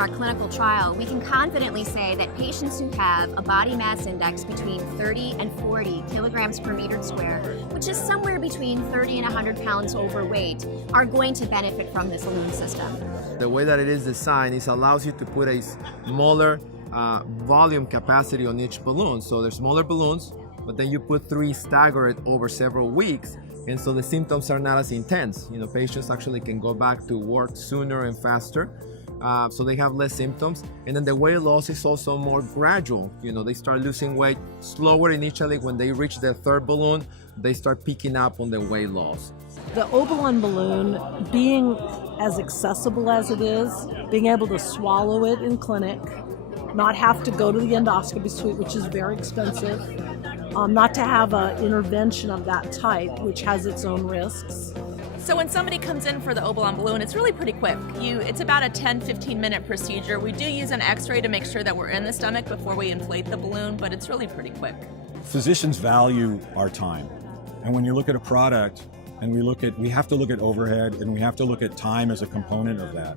our clinical trial, we can confidently say that patients who have a body mass index between 30 and 40 kilograms per meter square, which is somewhere between 30 and 100 pounds overweight, are going to benefit from this balloon system. The way that it is designed, it allows you to put a smaller volume capacity on each balloon. So there's smaller balloons, but then you put 3 staggered over several weeks, and so the symptoms are not as intense. You know, patients actually can go back to work sooner and faster, so they have less symptoms. And then the weight loss is also more gradual. You know, they start losing weight slower initially. When they reach their 3rd balloon, they start picking up on the weight loss. The Obalon balloon, being as accessible as it is, being able to swallow it in clinic, not have to go to the endoscopy suite, which is very expensive, not to have an intervention of that type, which has its own risks. So when somebody comes in for the Obalon balloon, it's really pretty quick. It's about a 10-15 minute procedure. We do use an x-ray to make sure that we're in the stomach before we inflate the balloon, but it's really pretty quick. Physicians value our time. And when you look at a product, and we have to look at overhead, and we have to look at time as a component of that.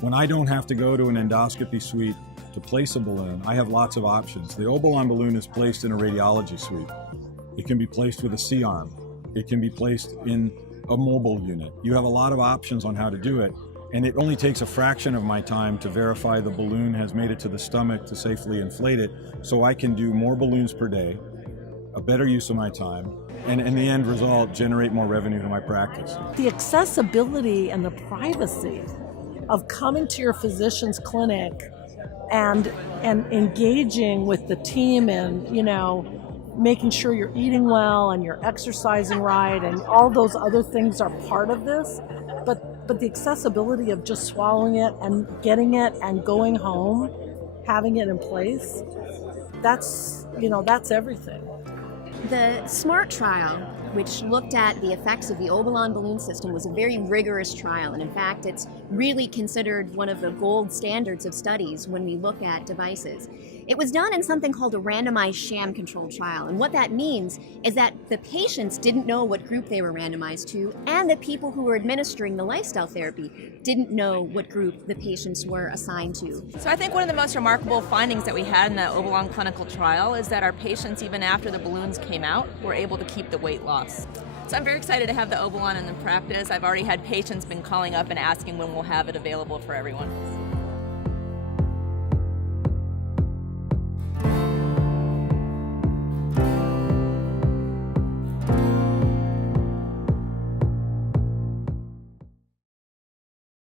When I don't have to go to an endoscopy suite to place a balloon, I have lots of options. The Obalon balloon is placed in a radiology suite. It can be placed with a C-arm. It can be placed in a mobile unit. You have a lot of options on how to do it, and it only takes a fraction of my time to verify the balloon has made it to the stomach to safely inflate it, so I can do more balloons per day, a better use of my time, and in the end result, generate more revenue to my practice. The accessibility and the privacy of coming to your physician's clinic and engaging with the team and, you know, making sure you're eating well and you're exercising right and all those other things are part of this. But the accessibility of just swallowing it and getting it and going home, having it in place, that's everything. The SMART trial, which looked at the effects of the Obalon balloon system, was a very rigorous trial, and in fact it's really considered one of the gold standards of studies when we look at devices. It was done in something called a randomized sham control trial, and what that means is that the patients didn't know what group they were randomized to, and the people who were administering the lifestyle therapy didn't know what group the patients were assigned to. So I think one of the most remarkable findings that we had in the Obalon clinical trial is that our patients, even after the balloons came out, were able to keep the weight loss. So I'm very excited to have the Obalon in the practice. I've already had patients been calling up and asking when we'll have it available for everyone.